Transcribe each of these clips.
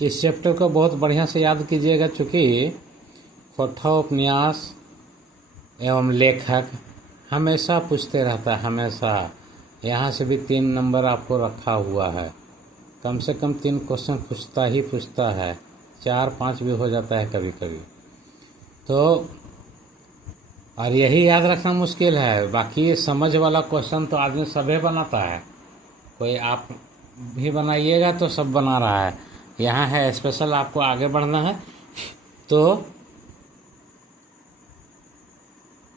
इस चैप्टर को बहुत बढ़िया से याद कीजिएगा, चूँकि खोट्ठा उपन्यास एवं लेखक हमेशा पूछते रहता है, हमेशा। यहाँ से भी 3 नंबर आपको रखा हुआ है, कम से कम 3 क्वेश्चन पूछता है, 4-5 भी हो जाता है कभी कभी। तो और यही याद रखना मुश्किल है, बाकी समझ वाला क्वेश्चन तो आदमी सभी बनाता है, कोई आप भी बनाइएगा तो सब बना रहा है। यहाँ है स्पेशल, आपको आगे बढ़ना है तो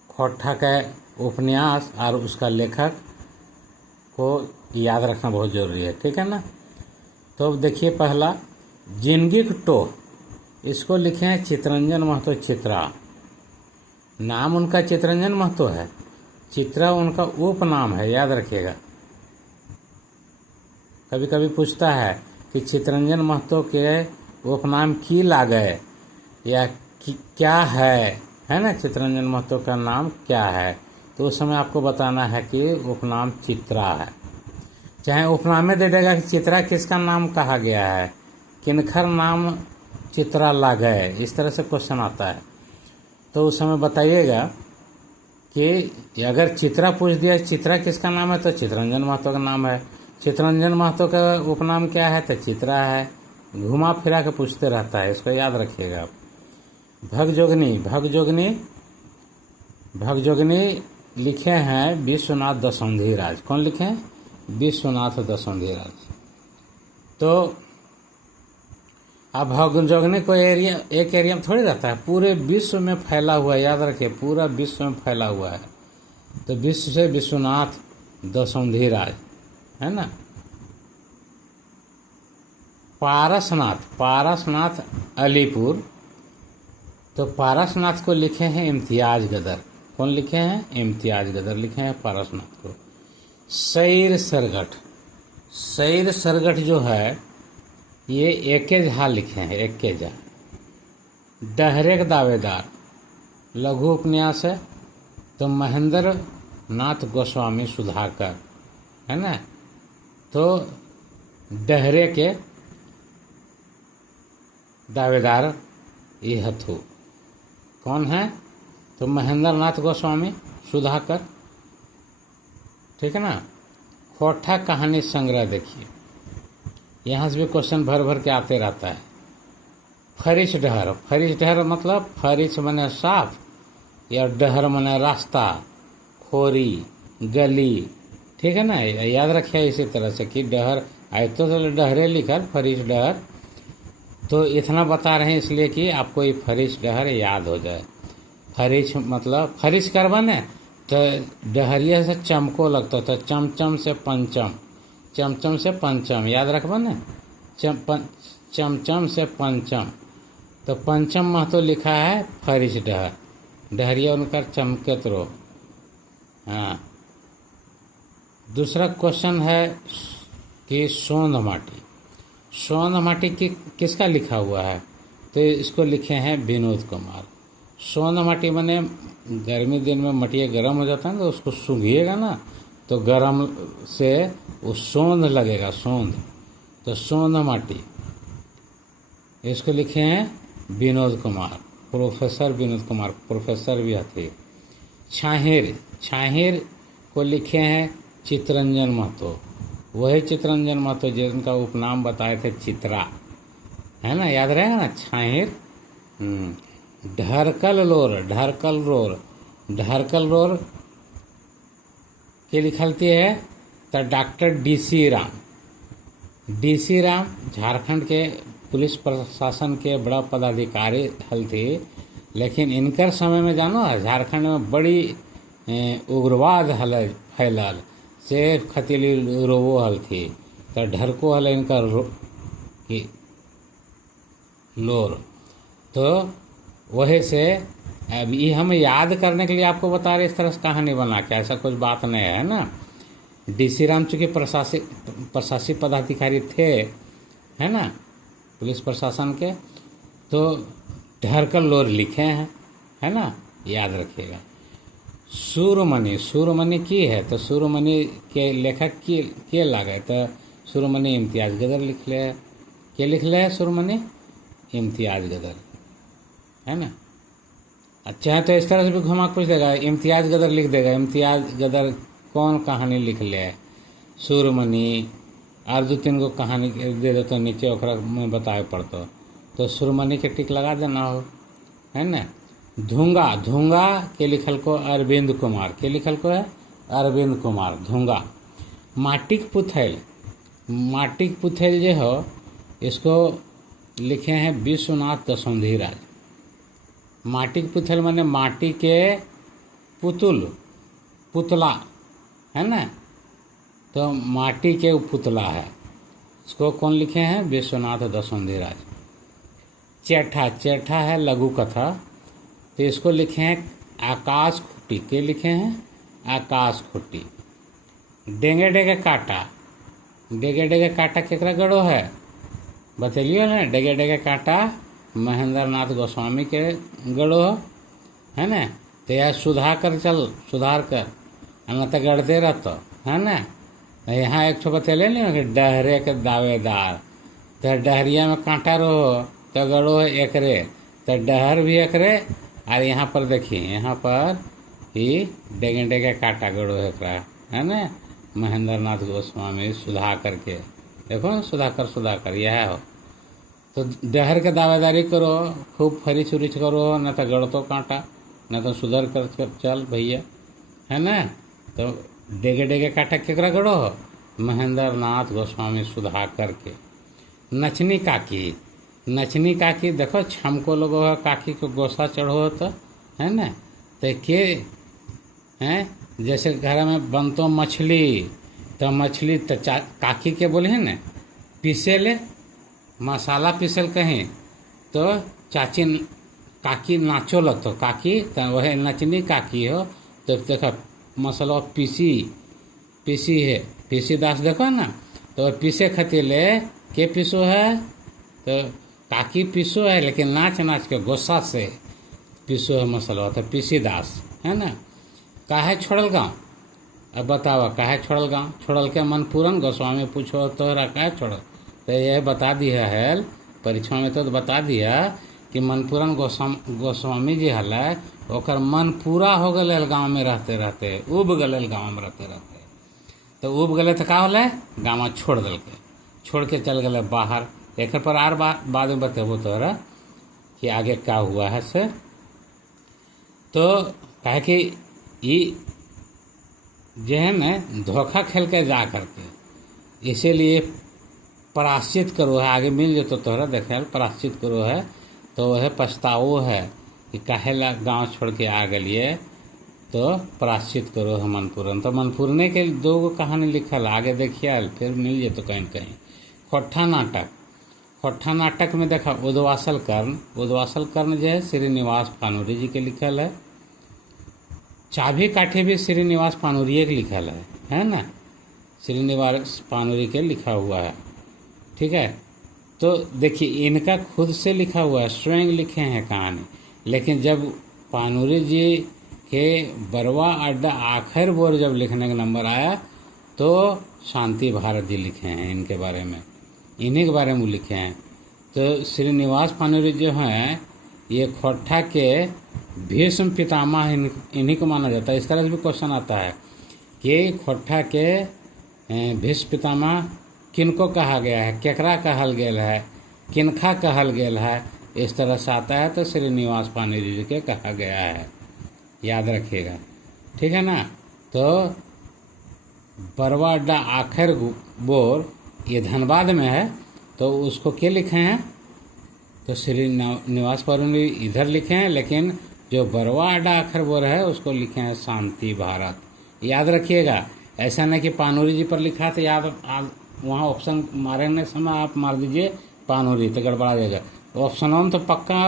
खोट्ठा का उपन्यास और उसका लेखक को याद रखना बहुत ज़रूरी है, ठीक है ना। तो अब देखिए, पहला जिंदगी टो, इसको लिखे हैं चितरंजन महतो चित्रा। नाम उनका चितरंजन महतो है, चित्रा उनका उपनाम है, याद रखिएगा। कभी कभी पूछता है कि चितरंजन महतो के उपनाम की लागे या क्या है ना, चितरंजन महतो का नाम क्या है, तो उस समय आपको बताना है कि उपनाम चित्रा है। चाहे उपनाम में दे देगा कि चित्रा किसका नाम कहा गया है, किनखर नाम चित्रा लागे, इस तरह से क्वेश्चन आता है, तो उस समय बताइएगा कि अगर चित्रा पूछ दिया चित्रा किसका नाम है तो चितरंजन महतो का नाम है, चितरंजन महतो का उपनाम क्या है तो चित्रा है। घुमा फिरा के पूछते रहता है, इसको याद रखिएगा आप। भगजोगनी लिखे हैं विश्वनाथ दसौंधीराज। कौन लिखे हैं? विश्वनाथ दसौंधीराज। तो अब भगजोगनी को एक एरिया में थोड़ी रहता है, पूरे विश्व में फैला हुआ है, याद रखिए, पूरा विश्व में फैला हुआ है। तो विश्व से विश्वनाथ दसौंधीराज है ना। पारसनाथ अलीपुर, तो पारसनाथ को लिखे हैं इम्तियाज गदर। कौन लिखे हैं? इम्तियाज गदर लिखे हैं पारसनाथ को। सैर सरगट जो है ये एके झा लिखे हैं, एके झा। डहरे के दावेदार लघु उपन्यास है, तो महेंद्र नाथ गोस्वामी सुधाकर है ना। तो डहरे के दावेदार ये हथु कौन है? तो महेंद्र नाथ गोस्वामी सुधाकर, ठीक है ना। खोट्ठा कहानी संग्रह देखिए, यहाँ से भी क्वेश्चन भर भर के आते रहता है। फरिश डहर मतलब फरिश मने साफ, या डहर मने रास्ता, खोरी, गली, ठीक है ना। याद रखिए इसी तरह से कि डहर आए तो डहरे लिखल, फरिश डहर। तो इतना बता रहे हैं इसलिए कि आपको ये फरिश डहर याद हो जाए। फरिश मतलब फरिश करवा ने तो डहरिया से चमको लगता, तो चमचम से पंचम, याद रखबा ने, चमचम से पंचम। तो पंचम महतो लिखा है फरिश डहर, डहरिया उनका चमकत रो। हाँ, दूसरा क्वेश्चन है कि सोंध माटी किसका लिखा हुआ है? तो इसको लिखे हैं विनोद कुमार। सोंध माटी माने गर्मी दिन में मटिया गर्म हो जाता है ना, तो उसको सूंघिएगा ना तो गर्म से वो सोंध लगेगा, सोंध। तो सोंध माटी, इसको लिखे हैं विनोद कुमार, प्रोफेसर विनोद कुमार, प्रोफेसर भी आते। छाहिर को लिखे हैं चितरंजन महतो, वही चितरंजन महतो जिनका उपनाम बताए थे चित्रा, है ना, याद रहेगा ना, छाहिर। ढरकल रोर के लिखलती है तो डॉक्टर DC राम झारखंड के पुलिस प्रशासन के बड़ा पदाधिकारी हल थे। लेकिन इनकर समय में जानो झारखंड में बड़ी उग्रवाद हल फैलल, से खतीली रोवो हल थी, तो ढरको हल इनका लोर। तो वही से अब ये हम याद करने के लिए आपको बता रहे, इस तरह से कहानी बना के, ऐसा कुछ बात नहीं है ना। DC राम चूँकि प्रशासनिक पदाधिकारी थे, है ना, पुलिस प्रशासन के, तो ढरकल लोर लिखे हैं, है ना, याद रखिएगा। सूरमणि की है, तो सूरमणि के लेखक के लागे, तो सूरमणि इम्तियाज गदर लिख ले। क्या लिख ले है सुरमनी? इम्तियाज गदर, है ना। अच्छा है तो इस तरह से भी घुमा पूछ देगा, इम्तियाज गदर लिख देगा। इम्तियाज गदर कौन कहानी लिख ले है? सुरमनी। और 2-3 गो कहानी दे देते नीचे, ओकरा में बताए पड़तो तो सुरमनी के टिक लगा देना हो, है ना। धूंगा, धूंगा के लिखल को अरविंद कुमार, के लिखल को है अरविंद कुमार, धूंगा। माटिक पुथैल, माटिक पुथैल जो हो इसको लिखे हैं विश्वनाथ दशौंधीराज। माटिक पुथैल माने माटी के पुतुल, पुतला, है ना। तो माटी के पुतला है, इसको कौन लिखे हैं? विश्वनाथ दशौंधीराज। चैठा, चैठा है लघु कथा, तो इसको लिखे हैं आकाश खुट्टी, के लिखे हैं आकाश खुट्टी। डेंगे डेंगे कांटा, डेगे डेगे कांटा केकरा गढ़ो है? बतलियो ना। डेगे डेगे कांटा महेंद्र नाथ गोस्वामी के गढ़ो है ना। तो यह सुधार कर, चल सुधार कर, न तो गढ़ते रहतो, है ना। यहाँ एक ठो बतले नहीं कि डहरे के दावेदार, तो डहरिया में कांटा रहो तो गढ़ो है एकरे, तो डहर भी एकरे। और यहाँ पर देखिए, यहाँ पर ही डेगे डेगे कांटा गढ़ो है एकरा, है ना। महेंद्र नाथ गोस्वामी सुधाकर के, देखो ना, सुधाकर सुधाकर यह हो। तो डहर के दावेदारी करो, खूब फरिच उरिच करो, न तो गढ़ तो कांटा, न तो सुधर कर चल भैया, है ना। तो डेगे डेगे कांटा केकरा गढ़ो हो? महेंद्र नाथ गोस्वामी सुधाकर के। नचनी काकी, नचनी काकी देखो छमको लोगो है, काकी को गोसा चढ़ो हो तो, है ना। तो के हैं जैसे घर में बनतो मछली, तो मछली तो काकी के बोले हैं ना, पीसे ले मसाला पीसल कहीं तो चाची काकी नाचो लगतो, काकी तो वह नचनी काकी हो। तो देखो मसाला पीसी, पीसी है, पीसी दास देखो ना। तो पीसे खातिर ले के पीसो है? तो काकी पीसो है, लेकिन नाच नाच के गोस्सा से पीसो है मसाला, तो पीसी दास, है ना। काहे छोड़ल गाँव? अब बतावा काहे छोड़ल गाँव? छोड़ल के मनपूरन गोस्वामी पूछो तोहरा काहे छोड़ल? तो यह बता दिया है परीक्षा में, तो बता दिया कि मनपूरन गोस्वामी जी हल ओकर मन पूरा हो गए गाँव में रहते रहते, उब गए गाँव में रहते रहते। तो उब गए तो का होले? गाँव छोड़ दिल के, छोड़ के चल गए बाहर। एक पर आर बाद में बतेबो तोहरा कि आगे क्या हुआ है से। तो कहे कि ये जो है न धोखा खेल के जा करके, इसीलिए प्राश्चित करो है, आगे मिल जातो तोहरा देखे प्राश्चित करो है। तो वह पछताओ है कि काहे ला गाँव छोड़ के आ गलिए, तो प्राश्चित करो है मनपूरन। तो मनपूरने के 2 गो कहानी लिखल, आगे देखिए फिर मिल जातो कहीं कहीं। खोट्ठा नाटक, खोट्ठा नाटक में देखा उद्वासल कर्ण, उद्वासल कर्ण जो है श्रीनिवास पानूरी जी के लिखल है। चाभी काठे भी श्रीनिवास पानूरी के लिखल है ना। श्रीनिवास पानूरी के लिखा हुआ है, ठीक है। तो देखिए इनका खुद से लिखा हुआ है, स्वयं लिखे हैं कहानी। लेकिन जब पानूरी जी के बरवा अड्डा आखिर बोर जब लिखने का नंबर आया, तो शांति भारत जी लिखे हैं इनके बारे में, इन्हीं के बारे में लिखे हैं। तो श्रीनिवास पानूरी जो हैं ये खोट्ठा के भीष्म पितामह इन्हीं को माना जाता है। इस तरह से भी क्वेश्चन आता है कि खोट्ठा के भीष्म पितामह किनको कहा गया है, केकरा कहल गेल है, किनखा कहल गेल है, इस तरह से आता है। तो श्रीनिवास पानूरी जी के कहा गया है, याद रखिएगा, ठीक है ना। तो बरवा अड्डा आखिर बोर ये धनबाद में है, तो उसको क्या लिखे हैं? तो श्रीनिवास पानूरी इधर लिखे हैं, लेकिन जो बरवा अड्डा आखिर बोर है उसको लिखे हैं शांति भारत। याद रखिएगा, ऐसा नहीं कि पानूरी जी पर लिखा तो याद वहाँ ऑप्शन मारने समय आप मार दीजिए पानूरी तो गड़बड़ा जाएगा। ऑप्शन में तो पक्का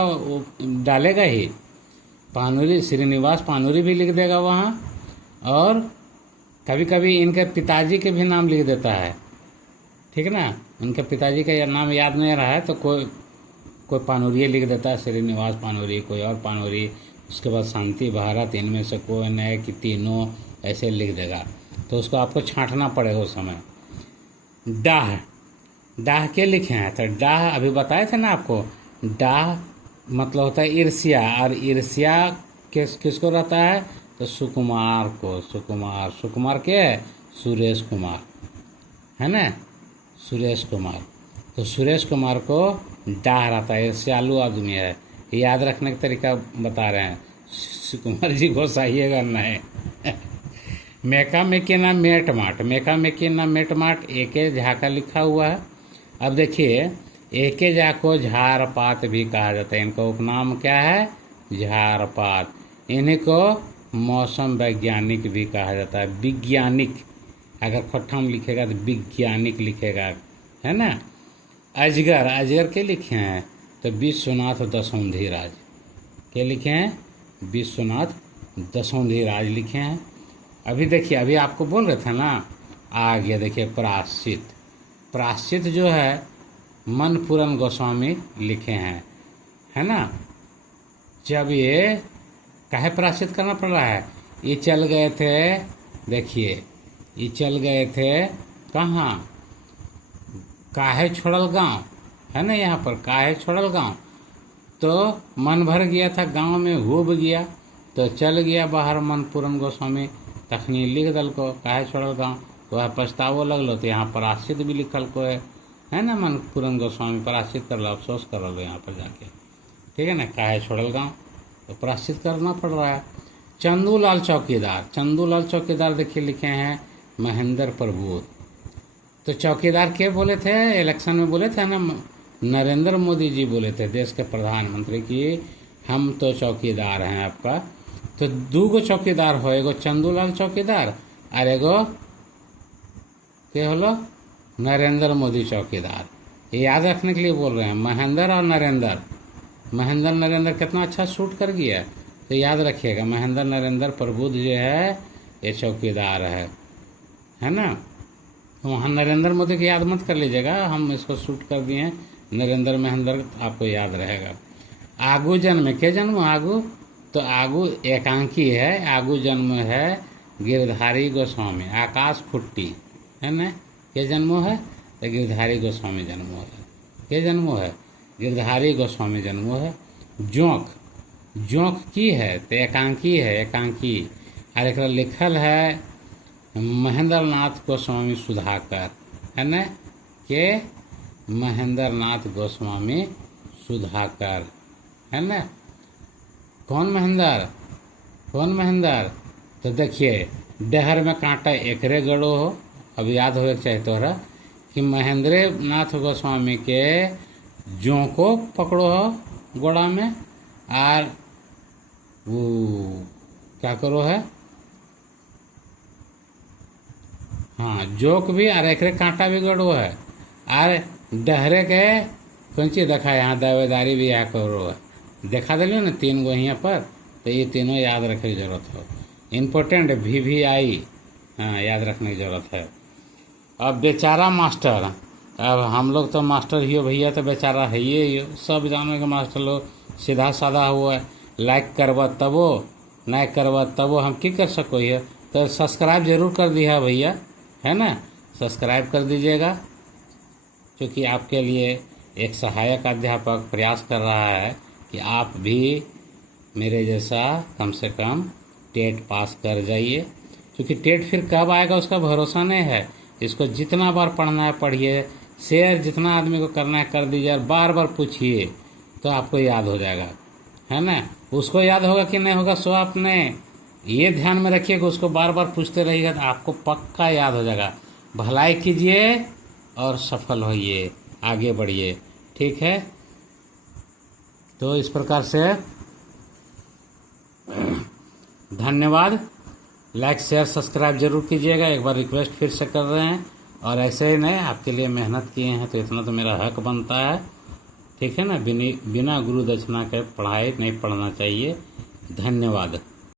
डालेगा ही, पानूरी श्रीनिवास पानूरी भी लिख देगा वहाँ, और कभी कभी इनके पिताजी के भी नाम लिख देता है, ठीक है ना। इनके पिताजी का नाम याद नहीं रहा है तो कोई पानूरी लिख देता है, श्रीनिवास पानूरी, कोई और पानूरी, उसके बाद शांति भारत, इनमें से कोई नए कि तीनों ऐसे लिख देगा। तो उसको आपको छांटना पड़ेगा उस समय। डाह, डाह के लिखे हैं, तो डाह अभी बताए थे ना आपको, डाह मतलब होता है ईर्ष्या, और ईर्ष्या किसको रहता है, तो सुकुमार को। सुकुमार, सुकुमार के है, सुरेश कुमार, है ना, सुरेश कुमार। तो सुरेश कुमार को डाह रहता है, ईर्ष्यालु आदमी है। याद रखने का तरीका बता रहे हैं, सुकुमार जी को सही करना है। मेका मेकी ना मेट माट, मेका मेकी ना मेट माट, एके झा का लिखा हुआ है। अब देखिए, एके झा को झारपात भी कहा जाता है। इनका उपनाम क्या है, झारपात। इन्हीं को मौसम वैज्ञानिक भी कहा जाता है, विज्ञानिक। अगर खट्ठा में लिखेगा तो विज्ञानिक लिखेगा, है ना। अजगर, अजगर के लिखे हैं, तो विश्वनाथ दसौंधी राज के लिखे हैं, विश्वनाथ दसौंधी राज लिखे हैं। अभी देखिए, अभी आपको बोल रहे थे ना, आ गया देखिए प्रायश्चित। प्रायश्चित जो है मनपूरन गोस्वामी लिखे हैं, है ना। जब ये काहे प्रायश्चित करना पड़ रहा है, ये चल गए थे, देखिए ये चल गए थे कहाँ, काहे छोड़ल गांव, है ना, यहाँ पर काहे छोड़ल गांव। तो मन भर गया था गांव में, हुब गया, तो चल गया बाहर मनपूरन गोस्वामी। तखनी लिख दल को काहे छोड़ल गांव, तो वह पछतावो लगलो, तो यहाँ प्रायश्चित भी लिखल को है ना, मनपूरन गोस्वामी प्रायश्चित कर लो, अफसोस कर लो यहाँ पर जाके, ठीक है ना, काहे छोड़ल गांव, तो प्रायश्चित करना पड़ रहा है। चंदूलाल चौकीदार, चंदूलाल चौकीदार देखिए लिखे हैं महेंद्र प्रभु। तो चौकीदार के बोले थे, इलेक्शन में बोले थे ना, नरेंद्र मोदी जी बोले थे, देश के प्रधानमंत्री की हम तो चौकीदार हैं आपका। तो दो गो चौकीदार हो, एगो चंदूलाल चौकीदार और एगो के होलो नरेंद्र मोदी चौकीदार। ये याद रखने के लिए बोल रहे हैं, महेंद्र और नरेंद्र। महेंद्र नरेंद्र कितना अच्छा शूट कर गया, तो याद रखिएगा महेंद्र नरेंद्र प्रबुद्ध जो है ये चौकीदार है ना। तो वहाँ नरेंद्र मोदी की याद मत कर लीजिएगा, हम इसको शूट कर दिए हैं, नरेंद्र महेंद्र आपको याद रहेगा। आगू जन्म, के जन्म आगू, तो आगू एकांकी है, आगू जन्म है गिरधारी गोस्वामी, आकाश फुट्टी, है ना, के जन्मो है, तो गिरधारी गोस्वामी जन्मो है, के जन्मो है, गिरधारी गोस्वामी जन्मो है। जोंक, जोंक की है, तो एकांकी है, एकांकी। और एक लिखल है महेंद्र नाथ गोस्वामी सुधाकर, है ना, के महेंद्र नाथ गोस्वामी सुधाकर, है ना। कौन महेंद्र, कौन महेंद्र, तो देखिए डहर में कांटा एकरे गड़ो हो, अब याद हो चाहे तोहरा कि महेंद्र नाथ गोस्वामी के जों को पकड़ो हो गोड़ा में, और वो क्या करो है, हाँ जोक भी, और एकरे कांटा भी गड़ो है, और डहरे के कंची देखा, यहाँ दावेदारी भी यहाँ करो है, देखा दिलो ना तीन गो यहाँ पर, तो ये तीनों याद रखने की जरूरत हो, इम्पोर्टेंट VVI, हाँ याद रखने की जरूरत है। अब बेचारा मास्टर, अब हम लोग तो मास्टर ही हो भैया, तो बेचारा है ये सब जाने के मास्टर लोग सीधा साधा हुआ है, लाइक करवा तबो, नहीं करवा तबो हम की कर सको ये, तो सब्सक्राइब जरूर कर दिया भैया, है ना, सब्सक्राइब कर दीजिएगा, क्योंकि आपके लिए एक सहायक अध्यापक प्रयास कर रहा है कि आप भी मेरे जैसा कम से कम टेट पास कर जाइए, क्योंकि टेट फिर कब आएगा उसका भरोसा नहीं है। इसको जितना बार पढ़ना है पढ़िए, शेयर जितना आदमी को करना है कर दीजिए, और बार बार पूछिए तो आपको याद हो जाएगा, है ना। उसको याद होगा कि नहीं होगा सो आपने ये ध्यान में रखिए कि उसको बार बार पूछते रहिएगा तो आपको पक्का याद हो जाएगा। भलाई कीजिए और सफल होइए, आगे बढ़िए, ठीक है। तो इस प्रकार से धन्यवाद, लाइक शेयर सब्सक्राइब जरूर कीजिएगा, एक बार रिक्वेस्ट फिर से कर रहे हैं, और ऐसे ही नहीं आपके लिए मेहनत किए हैं तो इतना तो मेरा हक बनता है, ठीक है ना। बिना गुरु दक्षिणा के पढ़ाई नहीं पढ़ना चाहिए। धन्यवाद।